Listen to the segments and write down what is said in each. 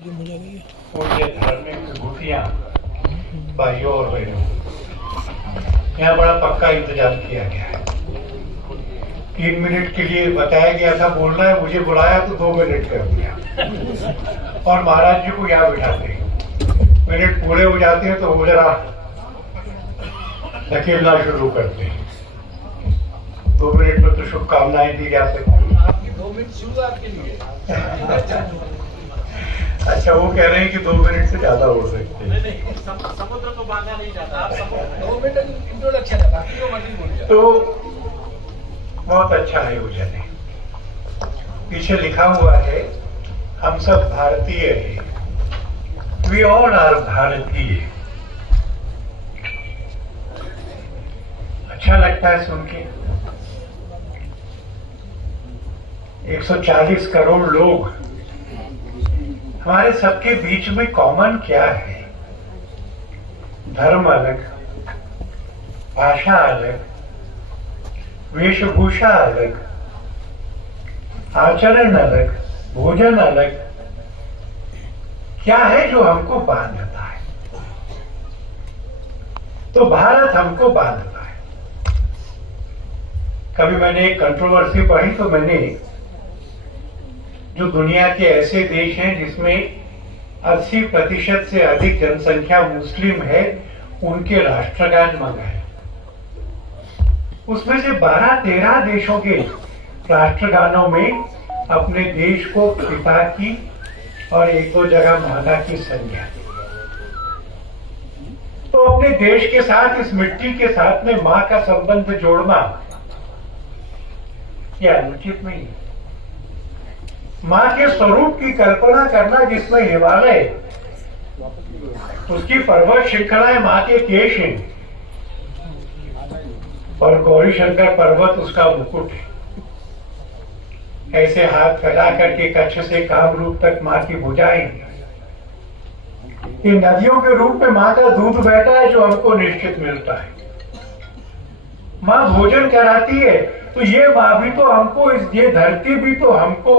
पूज्य धार्मिक विभूतियां भाइयों और बहनों, यहाँ बड़ा पक्का इंतजाम किया गया है। 3 मिनट के लिए बताया गया था बोलना है, मुझे बुलाया तो 2 मिनट कर दिया और महाराज जी को यहाँ बिठाते हैं। मिनट पूरे हो जाते हैं तो वो जरा धकेलना शुरू करते हैं। 2 मिनट में तो शुभकामनाएं दी जा सकती। आपकी 2 मिनट शुरू आपके लिए। अच्छा, वो कह रहे हैं कि 2 मिनट से ज्यादा हो सकते हैं। नहीं, समुद्र को बांधा नहीं जाता। आप 2 मिनट इंट्रोडक्शन है, बाकी जो मर्जी बोलिए। तो बहुत अच्छा आयोजन है। पीछे लिखा हुआ है हम सब भारतीय हैं, वी ऑल आर भारतीय। अच्छा लगता है सुन के। 140 करोड़ लोग, हमारे सबके बीच में कॉमन क्या है? धर्म अलग, भाषा अलग, वेशभूषा अलग, आचरण अलग, भोजन अलग। क्या है जो हमको बांधता है? तो भारत हमको बांधता है। कभी मैंने एक कंट्रोवर्सी पढ़ी तो मैंने जो दुनिया के ऐसे देश हैं जिसमें 80% से अधिक जनसंख्या मुस्लिम है, उनके राष्ट्रगान मंगाए। उसमें से 12-13 देशों के राष्ट्रगानों में अपने देश को पिता की और 1-2 जगह माता की संज्ञा। तो अपने देश के साथ, इस मिट्टी के साथ में मां का संबंध जोड़ना यह अनुचित नहीं है। मां के स्वरूप की कल्पना करना जिसमें हिमालय, उसकी पर्वत श्रृंखलाएं मां के केश हैं और गौरी शंकर पर्वत उसका मुकुट है। ऐसे हाथ फैला करके कच्छ से कामरूप तक मां की भुजाएं, ये नदियों के रूप में मां का दूध बहता है जो हमको निश्चित मिलता है। मां भोजन कराती है तो ये मां भी तो हमको, ये धरती भी तो हमको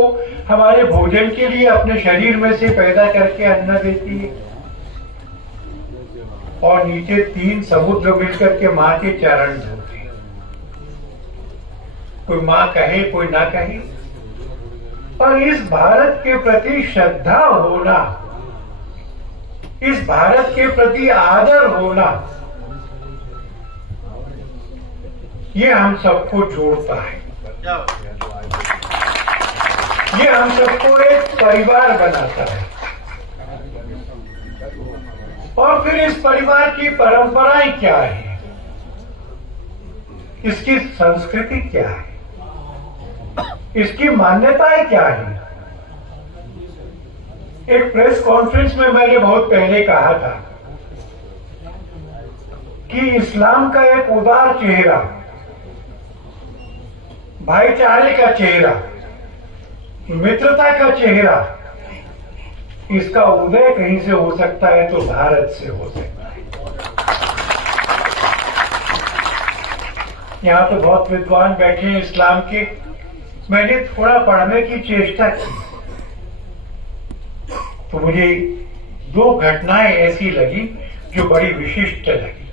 हमारे भोजन के लिए अपने शरीर में से पैदा करके अन्न देती है। और नीचे 3 समुद्र मिलकर के मां के चरण धोते हैं। कोई मां कहे कोई ना कहे, पर इस भारत के प्रति श्रद्धा होना, इस भारत के प्रति आदर होना, ये हम सबको जोड़ता है। ये हम सबको एक परिवार बनाता है। और फिर इस परिवार की परंपराएं क्या है, इसकी संस्कृति क्या है, इसकी मान्यताएं क्या है। एक प्रेस कॉन्फ्रेंस में मैंने बहुत पहले कहा था कि इस्लाम का एक उदार चेहरा, भाईचारे का चेहरा, मित्रता का चेहरा, इसका उदय कहीं से हो सकता है तो भारत से हो सकता है। यहां तो बहुत विद्वान बैठे हैं इस्लाम के। मैंने थोड़ा पढ़ने की चेष्टा की तो मुझे 2 घटनाएं ऐसी लगी जो बड़ी विशिष्ट लगी।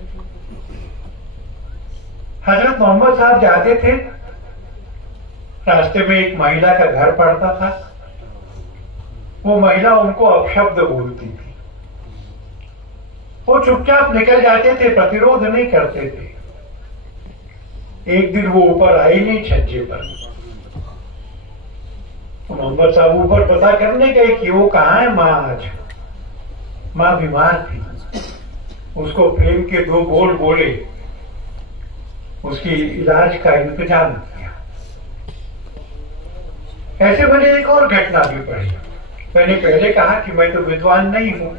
हजरत मोहम्मद साहब जाते थे, रास्ते में एक महिला का घर पड़ता था। वो महिला उनको अपशब्द बोलती थी। वो चुपचाप निकल जाते थे, प्रतिरोध नहीं करते थे। एक दिन वो ऊपर आई नहीं छज्जे पर। मोहम्मद साहब ऊपर पता करने गए कि वो कहाँ है माँ। आज माँ बीमार थी। उसको प्रेम के 2 बोल बोले, उसकी इलाज का इंतजाम किया। ऐसे मैंने एक और घटना भी पढ़ी। मैंने पहले कहा कि मैं तो विद्वान नहीं हूं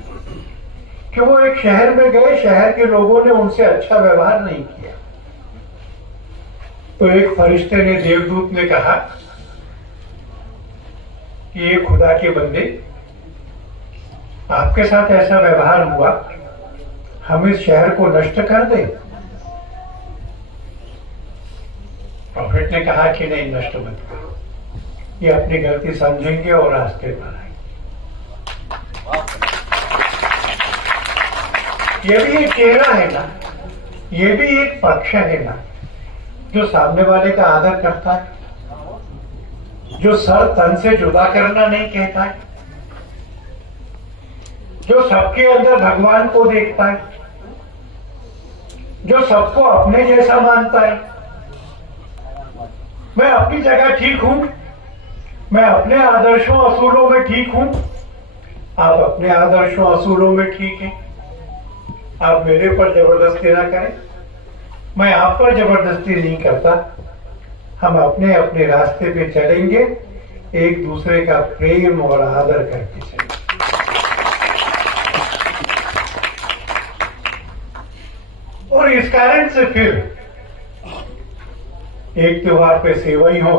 कि वो एक शहर में गए, शहर के लोगों ने उनसे अच्छा व्यवहार नहीं किया। तो एक फरिश्ते ने, देवदूत ने कहा कि ये खुदा के बंदे, आपके साथ ऐसा व्यवहार हुआ, हम इस शहर को नष्ट कर दें। प्रॉफिट ने कहा कि नहीं, नष्ट मत करो, ये अपनी गलती समझेंगे और रास्ते पर आए। ये भी एक चेहरा है ना, ये भी एक पक्ष है ना, जो सामने वाले का आदर करता है, जो सर तन से जुदा करना नहीं कहता है, जो सबके अंदर भगवान को देखता है, जो सबको अपने जैसा मानता है। मैं अपनी जगह ठीक हूं, मैं अपने आदर्शों असूलों में ठीक हूं, आप अपने आदर्शों असूलों में ठीक हैं। आप मेरे पर जबरदस्ती ना करें, मैं आप पर जबरदस्ती नहीं करता। हम अपने अपने रास्ते पे चलेंगे, एक दूसरे का प्रेम और आदर करके चलेंगे। और इस कारण से फिर एक त्योहार पे सेवई हो,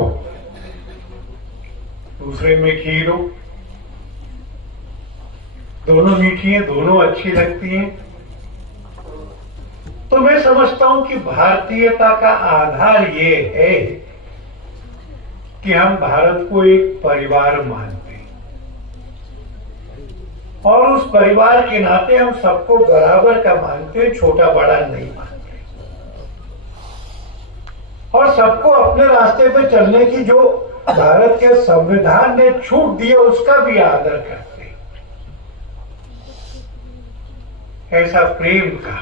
दूसरे में खीर हो, दोनों मीठी हैं, दोनों अच्छी लगती हैं। तो मैं समझता हूं कि भारतीयता का आधार ये है कि हम भारत को एक परिवार मानते हैं और उस परिवार के नाते हम सबको बराबर का मानते हैं, छोटा बड़ा नहीं मानते। और सबको अपने रास्ते पे चलने की जो भारत के संविधान ने छूट दी है उसका भी आदर करते हैं। ऐसा प्रेम का,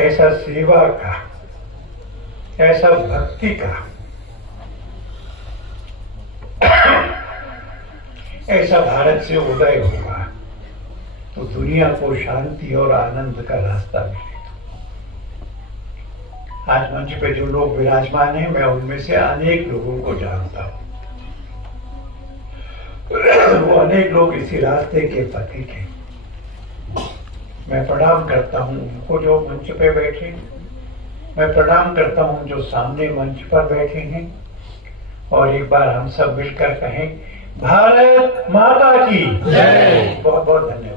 ऐसा सेवा का, ऐसा भक्ति का, ऐसा भारत से उदय होगा तो दुनिया को शांति और आनंद का रास्ता मिलेगा। आज मंच पे जो लोग विराजमान हैं, मैं उनमें से अनेक लोगों को जानता हूं। वो अनेक लोग इसी रास्ते के पथिक हैं। मैं प्रणाम करता हूं उनको जो मंच पे बैठे, मैं प्रणाम करता हूं जो सामने मंच पर बैठे हैं। और एक बार हम सब मिलकर कहें, भारत माता की जय। बहुत बहुत धन्यवाद।